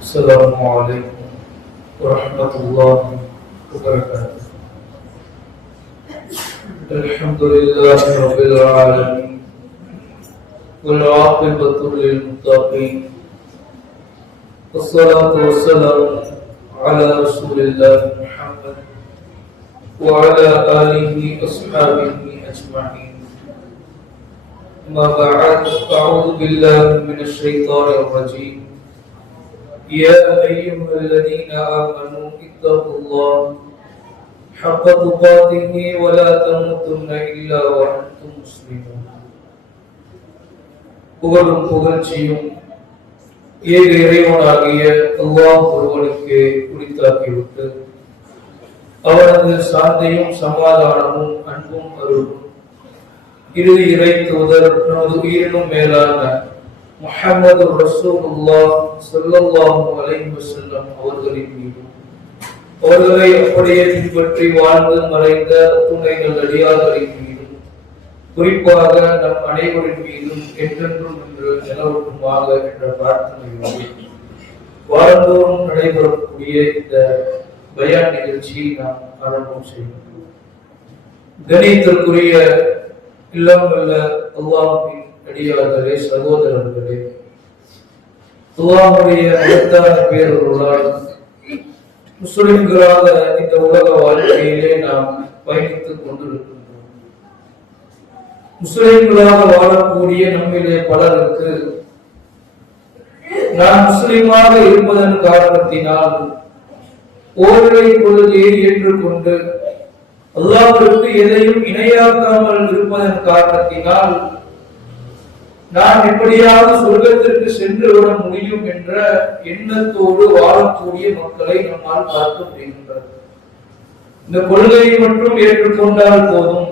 السلام عليكم ورحمة الله وبركاته. الحمد لله رب العالمين والعاقبة للمتقين. والصلاة والسلام على رسول الله محمد وعلى آله وأصحابه أجمعين. أما بعد أعوذ بالله من الشيطان الرجيم. يا أيها الذين آمنوا اتقوا الله حق تقاته ولا تموتن إلا وأنتم مسلمون புகழும் புகழ்ச்சியும் ஏக இறைவனாகிய அல்லாஹ் ஒருவனுக்கு குறித்தாக்கிவிட்டு அவரது சாந்தையும் சமாதானமும் அன்பும் அருளும் இறுதி இறை தூதர் நமது உயிரினும் மேலான முஹம்மது ரசூலுல்லா ஸல்லல்லாஹு அலைஹி வஸல்லம் அவர்களின் மீதும் அவர்களை அப்படியே பின்பற்றி வாழ்ந்து மறைந்த துணைகள் அடியார்களின் மீதும் குறிப்பாக நம் அனைவரின் மீதும் என்றென்றும் என்று நிலவட்டுமாக என்ற பிரார்த்தனையோடு வாரந்தோறும் நடைபெறக்கூடிய இந்த பயான் நிகழ்ச்சியை நாம் ஆரம்பம் செய்கின்றோம் கணித்திற்குரிய இல்லம் அல்ல அல்லாஹின் அடியார்களே சகோதரர்களே துவாவுடைய மகத்தான பேரொருளால் முஸ்லிம்களாக இந்த உலக வாழ்க்கையிலே நாம் பயணித்துக் கொண்டிருக்கின்றோம். முஸ்லிம்களாக வாழக்கூடிய நம்மிலே பலருக்கு நான் முஸ்லிமாக இருப்பதன் காரணத்தினால் ஓரளை கொள்கையை ஏற்றுக்கொண்டு அல்லாவிற்கு எதையும் இணையாக்காமல் இருப்பதன் காரணத்தினால் நான் எப்படியாவது சொர்க்கத்திற்கு சென்று விட முடியும் என்ற எண்ணத்தோடு வாழக்கூடிய மக்களை நம்மால் பார்க்க முடிகின்றது. இந்த கொள்கையை மட்டும் ஏற்றுக்கொண்டால் போதும்.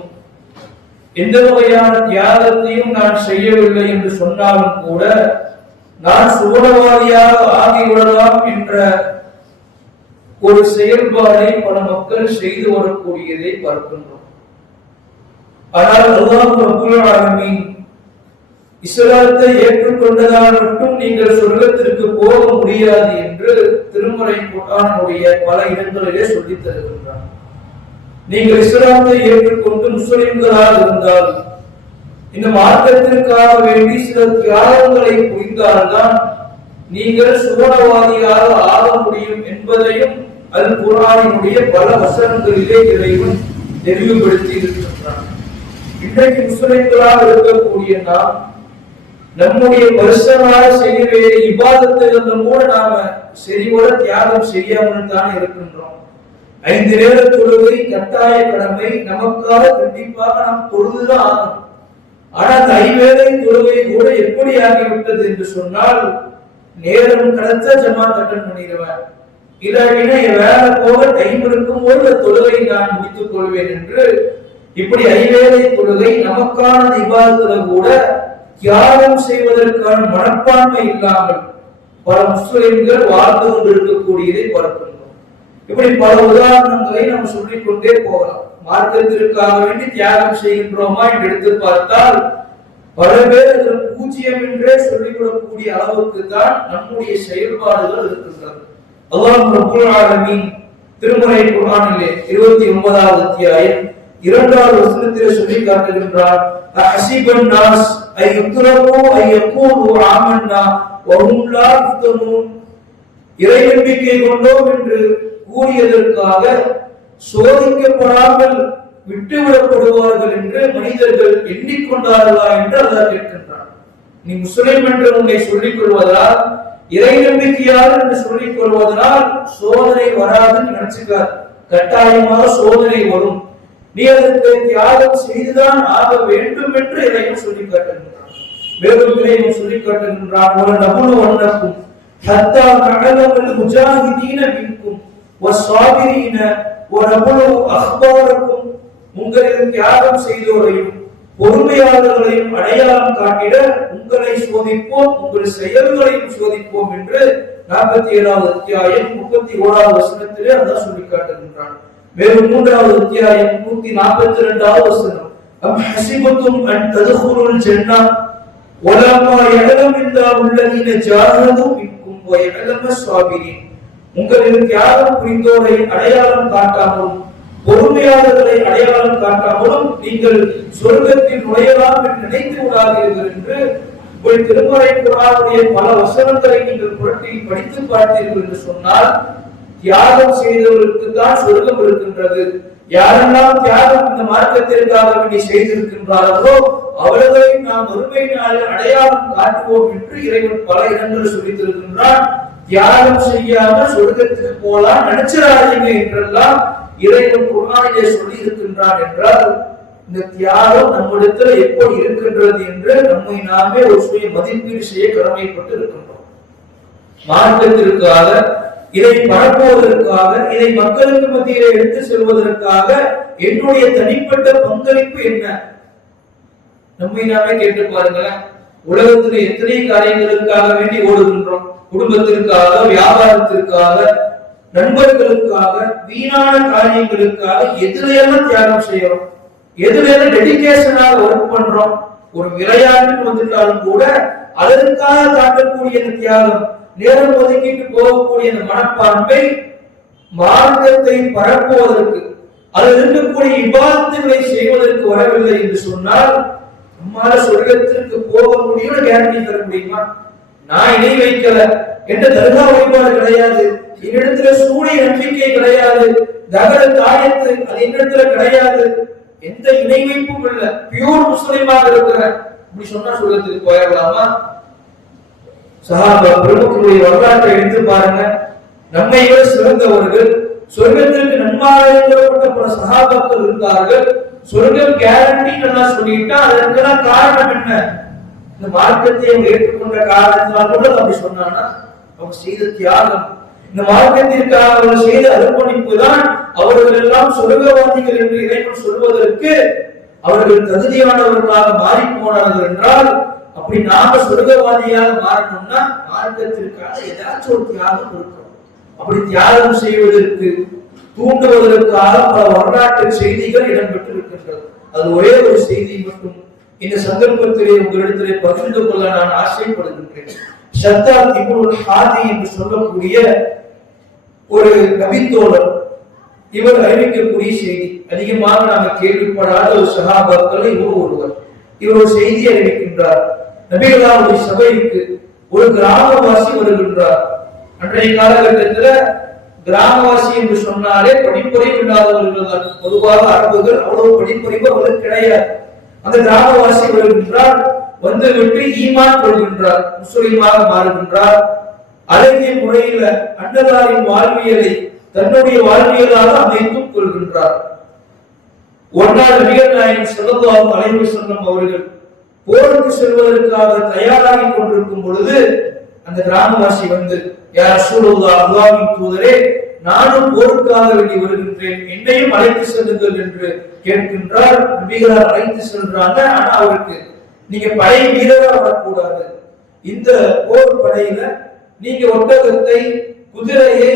எந்த வகையான தியாகத்தையும் நான் செய்யவில்லை என்று சொன்னாலும் கூட நான் சுவனவாதியாக ஆகிவிடலாம் என்ற ஒரு செயல்பாடை பல மக்கள் செய்து வரக்கூடியதை பார்க்கின்றோம். ஆனால் அல்லாஹ் ரப்புல் ஆலமீன் இஸ்லாத்தை ஏற்றுக்கொண்டதால் மட்டும் நீங்கள் சொர்க்கத்திற்கு போக முடியாது என்று திருமுறை குரானுடைய பல இடங்களிலே சொல்லித் தருகின்றார். நீங்கள் இஸ்லாத்தை ஏற்றுக்கொண்டு முஸ்லிம்களாக இருந்தால் இந்த மார்க்கத்திற்காக வேண்டி சில தியாகங்களை புரிந்தால்தான் நீங்கள் சுவனவாதியாக ஆக முடியும் என்பதையும் அல் குரானினுடைய பல வசனங்களிலே இறைவன் தெளிவுபடுத்தி இருக்கின்றான். இன்றைக்கு முஸ்லிம்களாக இருக்கக்கூடிய நாம் நம்முடைய பரிசனாக செய்ய வேண்டிய இபாதத்துகள் கூட நாம செறிவர தியாகம் செய்யாமல் தான் இருக்கின்றோம். ஐந்து நேர தொழுகை கட்டாய கடமை நமக்காக கண்டிப்பாக நாம் தொழுதுதான். ஆகும் ஆனா அந்த ஐவேளை தொழுகை கூட எப்படி ஆகிவிட்டது என்று சொன்னால் நேரம் கடத்த ஜமாத் அட்டன் பண்ணிடுவேன் இல்லாட்டினா என் வேலை போக டைம் இருக்கும் போது அந்த தொழுகை நான் முடித்துக் கொள்வேன் என்று இப்படி ஐவேளை தொழுகை நமக்கான விவாதத்துல கூட தியாகம் செய்வதற்கான மனப்பான்மை இல்லாமல் பல முஸ்லிம்கள் வாழ்ந்து கொண்டிருக்கக்கூடியதை பார்க்கின்றோம். இப்படி பல உதாரணங்களை நாம் சொல்லிக்கொண்டே போகலாம். மார்க்கத்திற்காக வேண்டி தியாகம் செய்கின்றோமா என்று எடுத்து பார்த்தால் பல பேர் அதில் பூஜ்ஜியம் என்றே சொல்லிவிடக்கூடிய அளவுக்கு தான் நம்முடைய செயல்பாடுகள் இருக்கின்றது அல்லாஹ் ரப்புல் ஆலமீன் திருமறை குர்ஆனிலே இருபத்தி ஒன்பதாவது அத்தியாயம் இரண்டாவது வசனத்திலே சொல்லி காட்டுகின்றார் அஹசிபன் நாஸ் ஐ யுத்ரகு ஐ யகூலு ஆமன்னா வஹும் லா யுஃப்தனூன். இறை நம்பிக்கை கொண்டோம் என்று கூறியதற்காக சோதிக்கப்படாமல் விட்டுவிடப்படுவார்கள் என்று மனிதர்கள் எண்ணிக்கொண்டார்களா என்று அல்லாஹ் கேட்கின்றான். நீ முஸ்லிம் என்று உன்னை சொல்லிக் கொள்வதால் இறை நம்பிக்கையாளர் என்று சொல்லிக் கொள்வதனால் சோதனை வராதுன்னு நினைச்சுக்கார் கட்டாயமாக சோதனை வரும். நீ அதற்கு தியாகம் செய்துதான் ஆக வேண்டும் என்று இதையும் சொல்லி காட்டுகின்றான் மேலும் இறைவன் சொல்லி காட்டுகின்றான் ஒரு நபுணு ஒன்னக்கும் ஹத்தா நகலமல் முஜாஹிதீன மின்கும் வஸ்வாபிரீன ஒரு அஹ்பாரக்கும் உங்களில் தியாகம் செய்தோரையும் பொறுமையாளர்களையும் அடையாளம் காட்டிட உங்களை சோதிப்போம் உங்கள் செயல்களையும் சோதிப்போம் என்று நாற்பத்தி ஏழாவது அத்தியாயம் முப்பத்தி ஓராவது வசனத்திலே அதான் சொல்லி காட்டுகின்றான் மேலும் மூன்றாவது அத்தியாயம் நூத்தி நாற்பத்தி ரெண்டாவது வசனம். அம் ஹசிபத்தும் அன் ததுகுருள் ஜென்னா. ஒலமா எழலம் இல்லா உள்ளதின ஜாகதும் இருக்கும் எழலம சுவாபிரின் உங்களின் தியாகம் புரிந்தோரை அடையாளம் காட்டாமலும் பொறுமையாளர்களை அடையாளம் காட்டாமலும் நீங்கள் சொர்க்கத்தில் நுழையலாம் என்று நினைத்து விடாதீர்கள் என்று உங்கள் திருமறை குரானுடைய பல வசனங்களை நீங்கள் புரட்டி படித்து பார்த்தீர்கள் என்று சொன்னால் தியாகம் செய்தவர்களுக்கு தான் சொர்க்கம் இருக்கின்றது. யாரெல்லாம் தியாகம் இந்த மார்க்கத்திற்காக வேண்டி செய்திருக்கின்றார்களோ அவர்களை நாம் ஒருமை நாளில் அடையாளம் காட்டுவோம் என்று இறைவன் பல இடங்களில் சொல்லித்திருக்கின்றான். தியாகம் செய்யாம சொர்க்கத்துக்கு போலாம் நினைச்சிடாதீங்க என்றெல்லாம் இறைவன் குரானிலே சொல்லி இருக்கின்றான் என்றால் இந்த தியாகம் நம்மிடத்துல எப்படி இருக்கின்றது என்று நம்மை நாமே ஒரு சுய மதிப்பீடு செய்ய கடமைப்பட்டு இருக்கின்றோம் மார்க்கத்திற்காக இதை பரப்புவதற்காக இதை மக்களுக்கு மத்தியிலே எடுத்து செல்வதற்காக என்னுடைய தனிப்பட்ட பங்களிப்பு என்ன? நம்மை நாமே கேட்டு பாருங்களேன். உலகத்துல எத்தனை காரியங்களுக்காக வேண்டி ஓடுகின்றோம்? குடும்பத்திற்காக வியாபாரத்திற்காக நண்பர்களுக்காக வீணான காரியங்களுக்காக எதுலையெல்லாம் தியாகம் செய்யறோம்? எதுலையெல்லாம் டெடிக்கேஷனாக ஒர்க் பண்றோம்? ஒரு விளையாட்டு வந்துட்டாலும் கூட அதற்காக காட்டக்கூடிய தியாகம் நேரம் ஒதுக்கிட்டு போகக்கூடிய அந்த மனப்பான்மை மார்க்கத்தை பரப்புவதற்கு அதில் இருக்கக்கூடிய விவாதங்களை செய்வதற்கு வரவில்லை என்று சொன்னால் நம்மால சொர்க்கத்திற்கு போக முடியும்னு கேரண்டி தர முடியுமா? நான் இணை வைக்கல. என்ற தர்கா வழிபாடு கிடையாது. என்னிடத்துல சூரிய நம்பிக்கை கிடையாது. தகர தாயத்து அது என்னிடத்துல கிடையாது. எந்த இணை வைப்பும் இல்ல. பியூர் முஸ்லீமாக இருக்கிறேன். இப்படி சொன்னா சொர்க்கத்துக்கு போயிடலாமா? சஹாபா பிரமுகருடைய வரலாற்றை எடுத்து பாருங்க. நம்மை விட சிறந்தவர்கள் சொர்க்கத்திற்கு நன்மாறப்பட்ட பல சகாபாக்கள் இருந்தார்கள். சொர்க்கம் கேரண்டி நல்லா சொல்லிட்டா அதற்கெல்லாம் காரணம் என்ன? இந்த மார்க்கத்தை அவங்க ஏற்றுக்கொண்ட காரணத்தினால் கூட அப்படி சொன்னான்னா அவங்க செய்த தியாகம். இந்த மார்க்கத்திற்காக அவர்கள் செய்த அர்ப்பணிப்பு தான் அவர்கள் எல்லாம் சொர்க்கவாதிகள் என்று இறைவன் சொல்வதற்கு அவர்கள் தகுதியானவர்களாக மாறி போனார்கள் என்றால் அப்படி நாம சொர்க்கவாதியாக மாறணும்னா மார்க்கத்திற்காக ஏதாச்சும் ஒரு தியாகம் கொடுக்கணும். அப்படி தியாகம் செய்வதற்கு தூண்டுவதற்காக பல வரலாற்று செய்திகள் இடம்பெற்றிருக்கின்றது. அது ஒரே ஒரு செய்தி மட்டும் இந்த சந்தர்ப்பத்திலே உங்களிடத்திலே பகிர்ந்து கொள்ள நான் ஆசைப்படுகின்றேன். ஷத்தாத் இப்னுல் ஹாதி என்று சொல்லக்கூடிய ஒரு நபித்தோழர் இவர் அறிவிக்கக்கூடிய செய்தி அதிகமாக நாங்கள் கேள்விப்படாத ஒரு சகாபாக்கள் இவர் ஒருவர். இவர் ஒரு செய்தி அறிவிக்கின்றார். நபிகளாவுடைய சபைக்கு ஒரு கிராமவாசி வருகின்றார். அன்றைய காலகட்டத்துல கிராமவாசி என்று சொன்னாலே படிப்பறிவு இல்லாதவர்கள் தான் பொதுவாக அரபுகள் அவ்வளவு படிப்பறிவு அவர்கள் கிடையாது. அந்த கிராமவாசி வருகின்றார் வந்து விட்டு ஈமான் கொள்கின்றார் முஸ்லிமாக மாறுகின்றார். அழகிய முறையில அன்னதாரின் வாழ்வியலை தன்னுடைய வாழ்வியலாக அமைத்துக் கொள்கின்றார். ஒரு நாள் நபிகள் நாயகம் ஸல்லல்லாஹு அவர்கள் போருக்கு செல்வதற்காக தயாராகி கொண்டிருக்கும் பொழுது அந்த கிராமவாசி வந்து யார் ரசூலுல்லாஹ் அல்லாஹ்வின் தூதரே நானும் போருக்காக வேண்டி வருகின்றேன். என்னையும் அழைத்து செல்லுங்கள் என்று கேட்கின்றார். நபிகளார் அழைத்து செல்றாங்க. ஆனா அவருக்கு நீங்க படை வீரரா வரக்கூடாது. இந்த போர் படையில நீங்க ஒட்டகத்தை குதிரையை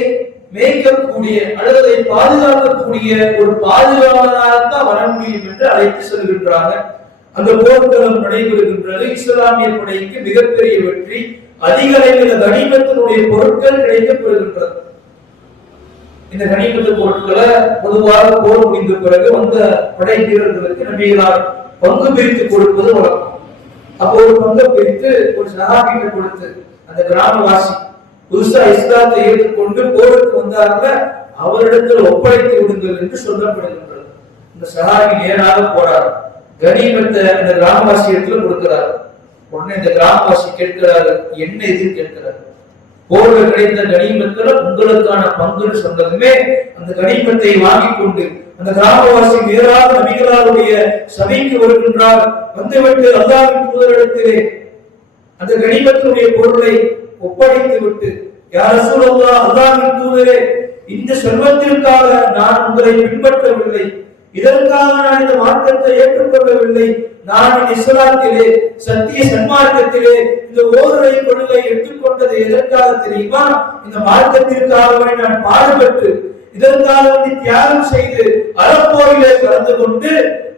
மேய்க்கக்கூடிய அல்லது அதை பாதுகாக்கக்கூடிய ஒரு பாதுகாவலராகத்தான் வர முடியும் என்று அழைத்து செல்கின்றாங்க. அந்த போர்க்களம் நடைபெறுகின்றது. இஸ்லாமிய படைக்கு மிகப்பெரிய வெற்றி அதிக அளவில் கனிமத்தினுடைய பொருட்கள் கிடைக்கப்பெறுகின்றது. இந்த கனிமத்து பொருட்களை பொதுவாக போர் முடிந்த பிறகு வந்த படை வீரர்களுக்கு நபிகளார் பங்கு பிரித்து கொடுப்பது வழக்கம். அப்போ ஒரு பங்கை பிரித்து ஒரு சகாபீட்டை கொடுத்து அந்த கிராமவாசி புதுசா இஸ்லாத்தை ஏற்றுக்கொண்டு போருக்கு வந்தார்ல அவரிடத்தில் ஒப்படைத்து விடுங்கள் என்று சொல்லப்படுகின்றது. இந்த சகாபி நேராக போறார். கனிமத்தை அந்த கிராமவாசி இடத்துல கொடுக்கிறார். உடனே இந்த கிராமவாசி கேட்கிறாரு என்ன இது? கேட்கிறார். போர்ல கிடைத்த கனிமத்துல உங்களுக்கான பங்குன்னு சொன்னதுமே அந்த கனிமத்தை வாங்கி கொண்டு அந்த கிராமவாசி நேராக நபிகளாருடைய சபைக்கு வருகின்றார். வந்துவிட்டு அல்லாவின் தூதரிடத்திலே அந்த கனிமத்தினுடைய பொருளை ஒப்படைத்து விட்டு யார் சூழல்லா அல்லாவின் தூதரே இந்த செல்வத்திற்காக நான் உங்களை பின்பற்றவில்லை. இதற்காக நான் இந்த மார்க்கத்தை ஏற்றுக்கொள்ளவில்லை. நான் இஸ்லாத்திலே சத்திய சன்மார்க்கத்திலே இந்த ஓதுரை கொள்கை எடுத்துக்கொண்டது எதற்காக தெரியுமா? இந்த மார்க்கத்திற்காகவே நான் பாடுபட்டு இதற்காக வேண்டி தியாகம் செய்து அறப்போரிலே கலந்து கொண்டு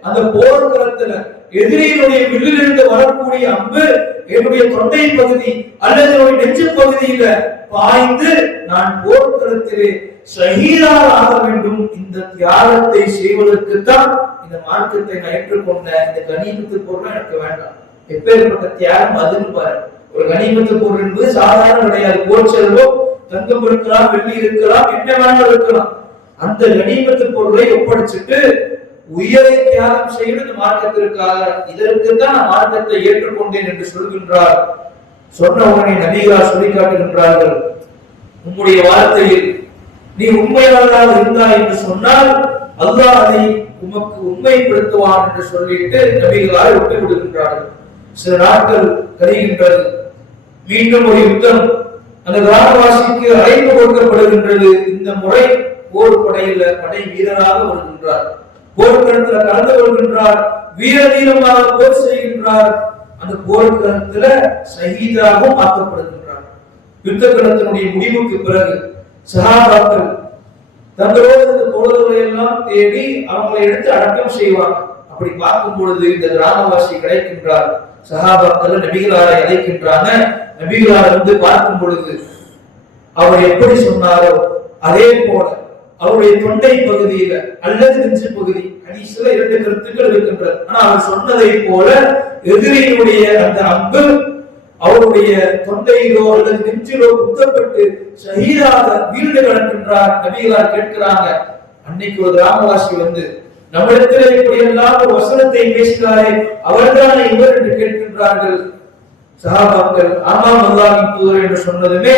அந்த போர்க்களத்துல எதிரியினுடைய வில்லிலிருந்து வரக்கூடிய அம்பு என்னுடைய தொண்டை பகுதி அல்லது என்னுடைய நெஞ்சு பகுதியில பாய்ந்து நான் போர்க்களத்திலே ஷஹீதாக ஆக வேண்டும். இந்த தியாகத்தை செய்வதற்கு தான் இந்த மார்க்கத்தை நான் ஏற்றுக்கொண்ட இந்த கணிமத்து பொருள் எனக்கு வேண்டாம். எப்பேற்பட்ட தியாகம் அதுன்னு பாரு. ஒரு கனிமத்து பொருள் என்பது சாதாரண கிடையாது போர் செல்வம் தங்கம் இருக்கலாம் வெள்ளி இருக்கலாம் என்ன வேணாலும் இருக்கலாம். அந்த கனிமத்து பொருளை ஒப்படைச்சிட்டு உயிரை தியாகம் செய்வது இந்த மார்க்கத்திற்காக. இதற்கு தான் மார்க்கத்தை ஏற்றுக்கொண்டேன் என்று சொல்கின்றார். சொன்ன உடனே நபிகா சொல்லி காட்டுகின்றார்கள் உங்களுடைய வார்த்தையில் நீ உண்மையாளராக இருந்தாய் என்று சொன்னால் அல்லாஹ் அதை உமக்கு உண்மைப்படுத்துவான் என்று சொல்லிட்டு நபிகளார் விட்டு விடுகின்றார்கள் சில நாட்கள் கருகின்றது மீண்டும் ஒரு யுத்தம். அந்த கிராமவாசிக்கு அழைப்பு கொடுக்கப்படுகின்றது. இந்த முறை போர் படையில படை வீரராக வருகின்றார். போர்க்களத்துல கலந்து கொள்கின்றார். வீர தீரமாக போர் செய்கின்றார். அந்த போர்க்களத்துல சகிதாகவும் ஆக்கப்படுகின்றார். யுத்த களத்தினுடைய முடிவுக்கு பிறகு சகாபாக்கள் தங்களோடு இருந்த தோழர்களை எல்லாம் தேடி அவங்களை எடுத்து அடக்கம் செய்வாங்க அப்படி பார்க்கும் பொழுது இந்த கிராமவாசி கிடைக்கின்றார். சகாபாக்கள் நபிகளாரை அழைக்கின்றாங்க. நபிகளார் வந்து பார்க்கும் பொழுது அவர் எப்படி சொன்னாரோ அதே போல அவருடைய தொண்டை பகுதியில அல்லது நெஞ்சு பகுதி ஹதீஸ்ல இரண்டு கருத்துக்கள் இருக்கின்றது ஆனா அவர் சொன்னதை போல எதிரியினுடைய அந்த அம்பு அவருடைய தொண்டையிலோ அல்லது நெஞ்சிலோ குத்தப்பட்டு ஷஹீதாக வீடு கிடக்கின்றார் நபிகளார் கேட்கிறாங்க. அன்னைக்கு ஒரு கிராமவாசி வந்து நம்மிடத்தில் இப்படி எல்லாம் ஒரு வசனத்தை பேசினாரே அவர்தானே இவர்? என்று கேட்கின்றார்கள். சகாபாக்கள் ஆமாம் அல்லாஹின் தூதர் என்று சொன்னதுமே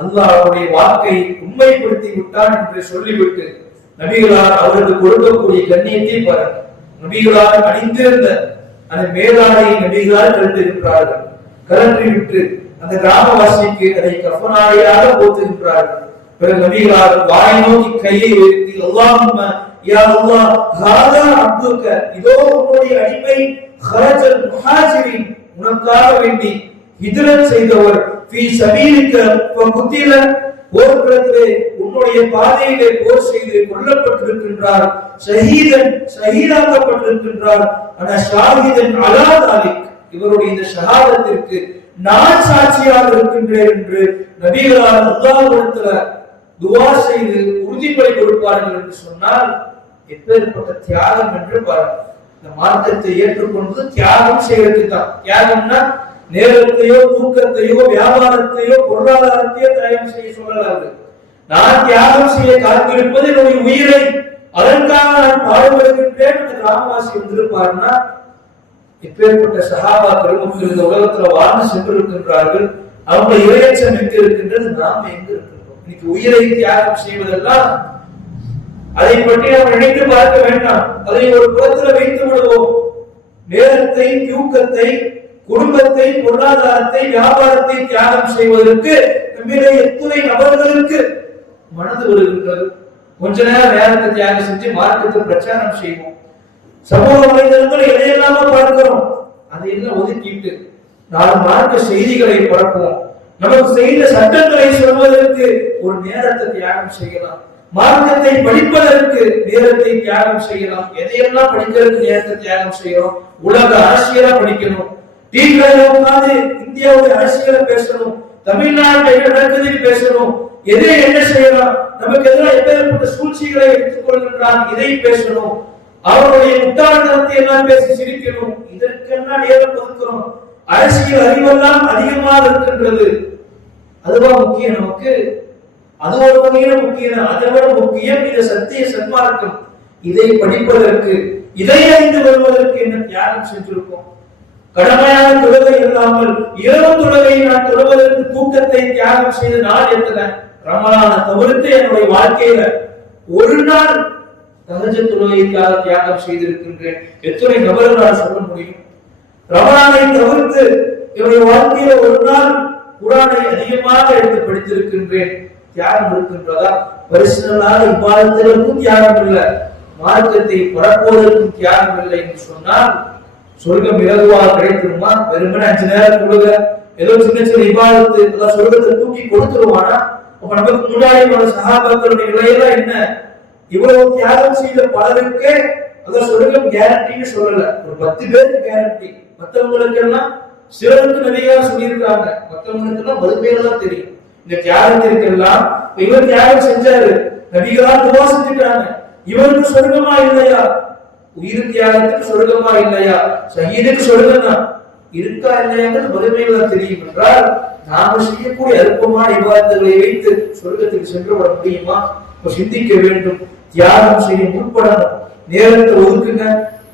அல்லாஹ் அவருடைய வாக்கை உண்மைப்படுத்தி விட்டான் என்று சொல்லிவிட்டு நபிகளார் அவருக்கு கொடுக்கக்கூடிய கண்ணியத்தை பாருங்கள். நபிகளார் அணிந்திருந்த அந்த மேலாடையை நபிகளார் கருத்துகின்றார்கள் கலற்றி விட்டு அந்த கிராமவாசிக்கு அதை கஃபனாடையாக போத்துகின்றார்கள் பிறகு நபிகளார் வாய் நோக்கி கையை உயர்த்தி அல்லாஹும்ம யா அல்லாஹ் ஹாதா அப்துக்க இதோ உன்னுடைய அடிமை ஹரஜல் முஹாஜிரின் உனக்காக வேண்டி ஹிஜ்ரத் செய்தவர். ஃபீ சபீலிக்க ஃபகுத்தில போர்க்களத்திலே உன்னுடைய பாதையிலே போர் செய்து கொல்லப்பட்டிருக்கின்றார். ஷஹீதன் ஷஹீதாக்கப்பட்டிருக்கின்றார். ஆனா ஷாஹிதன் அலா இவருடைய இந்த ஷஹாதத்திற்கு நான் சாட்சியாக இருக்கின்றேன் என்று நபிகளார் அல்லாஹ்விடத்துல துவா செய்து உறுதிப்படை கொடுப்பார்கள் என்று சொன்னால் எப்பேற்பட்ட தியாகம் என்று பாருங்கள் இந்த மார்க்கத்தை ஏற்றுக்கொண்டு தியாகம் செய்யறதுக்கு தான். தியாகம்னா நேரத்தையோ தூக்கத்தையோ வியாபாரத்தையோ பொருளாதாரத்தையோ தியாகம் செய்ய சொல்லலாது நான் தியாகம் செய்ய காத்திருப்பது என்னுடைய உயிரை. அதற்காக நான் பாடுபடுகின்றேன் அந்த கிராமவாசி வந்திருப்பார்னா இப்பேற்பட்ட சகாபாக்களும் இந்த உலகத்துல வாழ்ந்து சென்றிருக்கின்றார்கள். அவங்க இறையச்சம் எங்க இருக்கின்றது? நாம் எங்க இருக்கின்றோம்? இன்னைக்கு உயிரை தியாகம் செய்வதெல்லாம் அதை பற்றி நாம் நினைத்து பார்க்க வேண்டாம். அதை ஒரு புறத்துல வைத்து விடுவோம். நேரத்தை தூக்கத்தை குடும்பத்தை பொருளாதாரத்தை வியாபாரத்தை தியாகம் செய்வதற்கு நம்மிலே எத்துணை நபர்களுக்கு மனது வருகின்றது. கொஞ்ச நேரம் நேரத்தை தியாகம் செஞ்சு மார்க்கத்தை பிரச்சாரம் செய்வோம். சமூக வலைதளங்கள் எதையெல்லாம பார்க்கிறோம். அதையெல்லாம் ஒதுக்கிட்டு? நாலு மார்க்க செய்திகளை பரப்புவோம். நமக்கு செய்த சட்டங்களை சொல்வதற்கு ஒரு நேரத்தை தியாகம் செய்யலாம். மார்க்கத்தை படிப்பதற்கு நேரத்தை தியாகம் செய்யலாம். எதையெல்லாம் படிக்கிறதுக்கு நேரத்தை தியாகம் செய்யறோம்? உலக அரசியலா படிக்கணும். டீக்கடையில உட்கார்ந்து இந்தியாவுடைய அரசியலை பேசணும். தமிழ்நாட்டில் என்ன நடக்குதுன்னு பேசணும். எதை என்ன செய்யலாம்? நமக்கு எதிராக எப்பேற்பட்ட சூழ்ச்சிகளை எடுத்துக் கொள்கின்றான் இதை பேசணும். அவருடைய முட்டாள்தனத்தை எல்லாம் பேசி சிரிக்கிறோம். இதற்கெல்லாம் நேரம் ஒதுக்கிறோம் அரசியல் அறிவெல்லாம் அதிகமாக இருக்கின்றது. அதுவா முக்கியம் நமக்கு? அது ஒரு வகையில முக்கியம். அதை விட முக்கியம் இந்த சத்திய சன்மார்க்கம். இதை படிப்பதற்கு இதை அறிந்து வருவதற்கு என்ன தியாகம் சென்றிருக்கோம் கடமையான தொழுகை இல்லாமல் இரவு தொழுகையை நான் தொழுவதற்கு தூக்கத்தை தியாகம் செய்த நாள் எத்தனை ரமலான தவிர்த்து என்னுடைய வாழ்க்கையில ஒரு நாள் தகஜ தொழுகைக்காக தியாகம் செய்திருக்கின்றேன். எத்தனை நபர்களால் சொல்ல முடியும்? ரமலானை தவிர்த்து என்னுடைய வாழ்க்கையில ஒரு நாள் குரானை அதிகமாக எடுத்து படித்திருக்கின்றேன். தியாகம் இருக்கின்றதா? பரிசுனால இவ்வாதத்திற்கும் தியாகம் இல்லை. மார்க்கத்தை பரப்புவதற்கும் தியாகம் இல்லை என்று சொன்னால் சொர்க்கம் இலகுவாக கிடைத்திருமா? வெறுமனே அஞ்சு நேரம் கொடுங்க. ஏதோ சின்ன சின்ன இபாதத்து சொர்க்கத்தை தூக்கி கொடுத்துருவானா? அப்ப நமக்கு முன்னாடி சகாபாக்களுடைய நிலையெல்லாம் என்ன? இவ்வளவு தியாகம் செய்த பலருக்கு அந்த சொர்க்கம் கேரண்டின்னு சொல்லல. ஒரு பத்து பேருக்கு கேரண்டி மற்றவங்களுக்கு எல்லாம் சிலருக்கு நிறைய சொல்லியிருக்காங்க மற்றவங்களுக்கு எல்லாம் வறுமையில தான் தெரியும். இந்த தியாகத்திற்கெல்லாம் இவர் தியாகம் செஞ்சாரு. நபிகளா துவா செஞ்சுட்டாங்க இவருக்கு சொர்க்கமா இல்லையா? உயிர் தியாகத்துக்கு சொர்க்கமா இல்லையா? சகிதுக்கு சொர்க்கம் தான் இருக்கா இல்லையாங்கிறது முதன்மையில தெரியும் என்றால் நாம செய்யக்கூடிய அற்பமான விவாதங்களை வைத்து சொர்க்கத்துக்கு சென்று வர முடியுமா? சிந்திக்க வேண்டும். தியாகம் செய்ய முற்படணும் நேரத்தை ஒதுக்குங்க.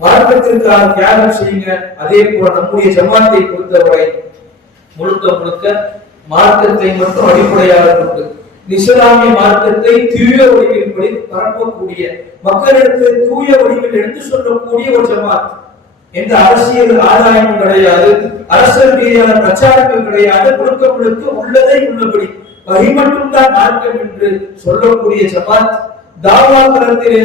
மார்க்கத்திற்காக தியாகம் செய்யுங்க. அதே போல நம்முடைய ஜமாத்தை பொறுத்தவரை முழுக்க முழுக்க மார்க்கத்தை மட்டும் அடிப்படையாக கொண்டு இஸ்லாமிய மார்க்கத்தை தூய வடிவின்படி பரப்பக்கூடிய மக்களிடத்தில் தூய வடிவில் எடுத்து சொல்லக்கூடிய ஒரு ஜமாத். எந்த அரசியல் ஆதாயமும் கிடையாது. அரசியல் ரீதியான பிரச்சாரங்கள் கிடையாது. முழுக்க முழுக்க உள்ளதை உள்ளபடி வரி மட்டும்தான் மார்க்கம் என்று சொல்லக்கூடிய ஜமாத். தாவா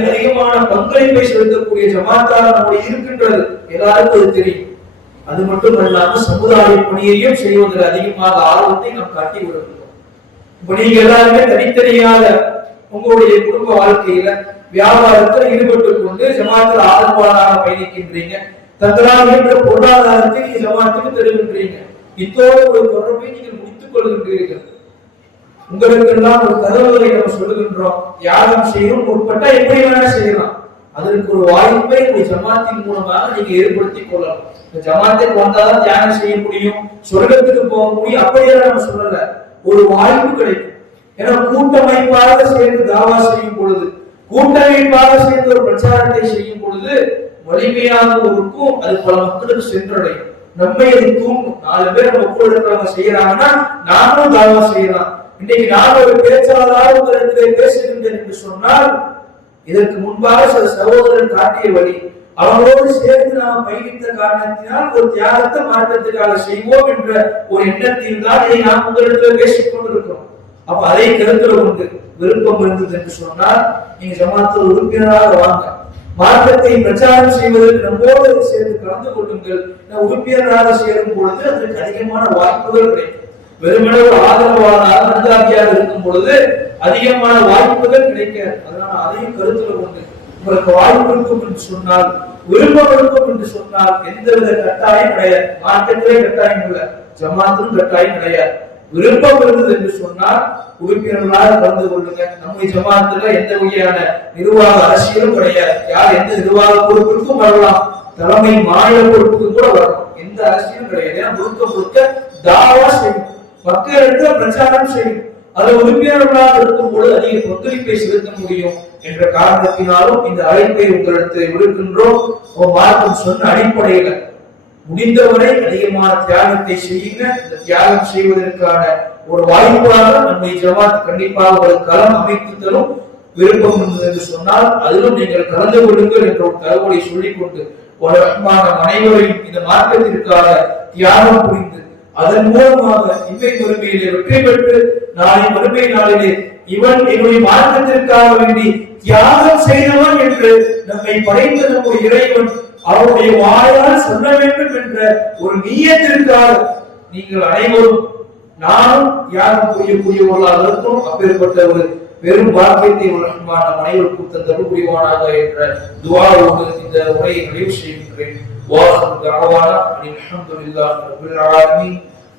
அதிகமான பங்களிப்பை செலுத்தக்கூடிய ஜமாத்தாக நம்முடைய இருக்கின்றது. எல்லாருக்கும் அது தெரியும். அது மட்டுமல்லாம சமுதாய பணியையும் செய்வதில் அதிகமாக ஆர்வத்தை நாம் காட்டி விடுகிறோம் இப்ப நீங்க எல்லாருமே தனித்தனியாக உங்களுடைய குடும்ப வாழ்க்கையில வியாபாரத்தில் ஈடுபட்டுக் கொண்டு ஜமாத்தில் ஆதரவாளராக பயணிக்கின்றீங்க. தங்களாகின்ற பொருளாதாரத்தை நீங்க ஜமாத்துக்கு தருகின்றீங்க. இத்தோடு ஒரு தொடர்பை நீங்கள் முடித்துக் கொள்கின்றீர்கள். உங்களுக்கெல்லாம் ஒரு தகவலை நம்ம சொல்லுகின்றோம். தியாகம் செய்யணும் முற்பட்டா எப்படி வேணா செய்யலாம். அதற்கு ஒரு வாய்ப்பை உங்க ஜமாத்தின் மூலமாக நீங்க ஏற்படுத்திக் கொள்ளலாம். இந்த ஜமாத்துக்கு வந்தாதான் தியானம் செய்ய முடியும் சொர்க்கத்துக்கு போக முடியும் அப்படியே நம்ம சொல்லல. ஒரு வாய்ப்பு கிடைக்கும். ஏன்னா கூட்டமைப்பாக சேர்ந்து தாவா செய்யும் பொழுது கூட்டமைப்பாக சேர்ந்து ஒரு பிரச்சாரத்தை செய்யும் பொழுது வலிமையானவருக்கும் அது பல மக்களுக்கு சென்றடையும். நம்மை அது தூண்டும் நாலு பேர் நம்ம கூட இருக்கிறவங்க செய்யறாங்கன்னா நானும் தாவா செய்யலாம். இன்னைக்கு நான் ஒரு பேச்சாளராக உங்களிடத்திலே பேசுகின்றேன் என்று சொன்னால் இதற்கு முன்பாக சில சகோதரன் காட்டிய வழி அவங்களோடு சேர்ந்து நாம் பயணித்த காரணத்தினால் ஒரு தியாகத்தை மாற்றத்துக்காக செய்வோம் என்ற ஒரு எண்ணத்தில் தான் இதை நாம் உங்களிடத்தில் பேசிக் கொண்டிருக்கிறோம். அப்ப அதை கருத்துல கொண்டு விருப்பம் இருந்தது என்று சொன்னால் நீங்க ஜமாத்தில் உறுப்பினராக வாங்க. மார்க்கத்தை பிரச்சாரம் செய்வதற்கு நம்மோடு சேர்ந்து கலந்து கொள்ளுங்கள். உறுப்பினராக சேரும் பொழுது அதற்கு அதிகமான வாய்ப்புகள் கிடைக்கும். பெருமளவு ஆதரவாளர் ஆதரவாளராக அனுதாபியாக இருக்கும் பொழுது அதிகமான வாய்ப்புகள் கிடைக்க அதனால அதையும் கருத்துல கொண்டு உங்களுக்கு வாய்ப்பு இருக்கும் என்று சொன்னால் விருப்பம் இருக்கும் என்று சொன்னால் எந்தவித கட்டாயம் கிடையாது. மார்க்கெட்டிலே கட்டாயம் இல்லை. ஜமாத்திலும் கட்டாயம் கிடையாது. விருப்பம் இருந்தது என்று சொன்னால் உறுப்பினர்களாக கலந்து கொள்ளுங்க. நம்முடைய ஜமாத்துல எந்த வகையான நிர்வாக அரசியலும் கிடையாது. யார் எந்த நிர்வாக பொறுப்பிற்கும் வரலாம். தலைமை மாநில பொறுப்புக்கும் கூட வரலாம். எந்த அரசியலும் கிடையாது. ஏன்னா முழுக்க முழுக்க தாவா செய்யும் மக்களுக்கு பிரச்சாரம் செய்யும் அது உறுப்பினர்களாக இருக்கும் பொழுது அதிக பங்களிப்பை செலுத்த முடியும் என்ற காரணத்தினாலும் இந்த அழைப்பை உங்களுக்கு விடுக்கின்றோம். மார்க்கம் சொன்ன அடிப்படையில. முடிந்தவரை அதிகமான தியாகத்தை செய்யுங்க. இந்த தியாகம் செய்வதற்கான ஒரு வாய்ப்பாக நம்மை ஜமாத் கண்டிப்பாக ஒரு களம் அமைத்து தரும். விருப்பம் என்று சொன்னால் அதிலும் நீங்கள் கலந்து கொள்ளுங்கள் என்ற ஒரு தகவலை சொல்லிக் கொண்டு ஒரு அன்பான அனைவரையும் இந்த மார்க்கத்திற்காக தியாகம் புரிந்து அதன் மூலமாக இன்மை பொறுமையிலே வெற்றி பெற்று நாளை வறுமை நாளிலே இவன் என்னுடைய மார்க்கத்திற்காக வேண்டி தியாகம் செய்தவன் என்று நம்மை படைத்த நம்முடைய இறைவன் அவருடைய வாயால் சொல்ல வேண்டும் என்ற ஒரு நீயத்திற்காக நீங்கள் அனைவரும் நானும் தியாகம் புரியக்கூடியவர்களாக இருக்கும் அப்பேற்பட்ட ஒரு பெரும் பாக்கியத்தை உலகமான அனைவருக்கும் தந்தரு புரிவானாக என்ற துவாரோடு இந்த உரையை நிறைவு செய்கின்றேன். வாசல் தாவானா அல்ஹம்துலில்லாஹி ரப்பில் ஆலமீன்.